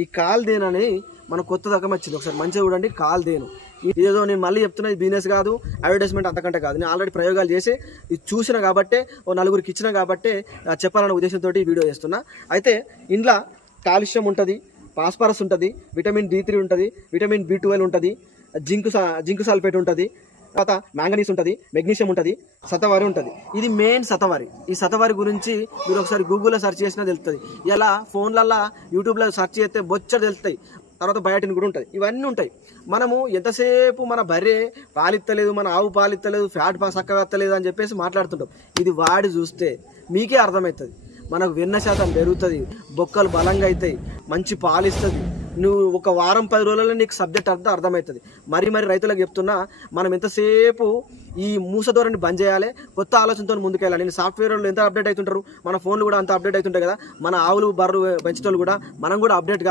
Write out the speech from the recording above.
ఈ కాల్దేనని మన కొత్త రకం వచ్చింది, ఒకసారి మంచిగా చూడండి. కాల్దేను ఇదేదో నేను మళ్ళీ చెప్తున్నా, ఇది బిజినెస్ కాదు, అడ్వర్టైజ్మెంట్ అంతకంటే కాదు. నేను ఆల్రెడీ ప్రయోగాలు చేసి ఇది చూసిన కాబట్టే, ఓ నలుగురికి ఇచ్చిన కాబట్టే చెప్పాలన్న ఉద్దేశంతో ఈ వీడియో చేస్తున్నా. అయితే ఇంట్లో కాల్షియం ఉంటుంది, ఫాస్ఫరస్ ఉంటుంది, విటమిన్ D3 ఉంటుంది, విటమిన్ B12 ఉంటుంది, జింక్ సల్ఫేట్ ఉంటుంది, తర్వాత మ్యాంగనీస్ ఉంటుంది, మెగ్నీషియం ఉంటుంది, శతవారి ఉంటుంది. ఇది మెయిన్ శతవారి. ఈ శతవారి గురించి మీరు ఒకసారి గూగుల్లో సెర్చ్ చేసినా తెలుస్తుంది. ఇలా ఫోన్లల్లో యూట్యూబ్లో సెర్చ్ చేస్తే బొచ్చడు తెలుస్తాయి. తర్వాత బయాటిన్ కూడా ఉంటుంది, ఇవన్నీ ఉంటాయి. మనము ఎంతసేపు మన బర్రె పాలిత్తలేదు, మన ఆవు పాలిత్తలేదు, ఫ్యాట్ చక్కగా ఎత్తలేదు అని చెప్పేసి మాట్లాడుతుంటాం. ఇది వాడి చూస్తే మీకే అర్థమవుతుంది. మనకు వెన్న శాతం పెరుగుతుంది, బొక్కలు బలంగా అవుతాయి, మంచి పాలిస్తుంది. నువ్వు ఒక వారం 10 రోజులలో నీకు సబ్జెక్ట్ అర్థమవుతుంది. మరి రైతులకు చెప్తున్నా, మనం ఎంతసేపు ఈ మూసధోరణి బంద్ చేయాలి, కొత్త ఆలోచనతో ముందుకెళ్ళాలి. నేను సాఫ్ట్వేర్ వాళ్ళు ఎంత అప్డేట్ అవుతుంటారు, మన ఫోన్లు కూడా అంత అప్డేట్ అవుతుంటాయి కదా. మన ఆవులు బర్రెలు పెంచేటోళ్ళు కూడా మనం కూడా అప్డేట్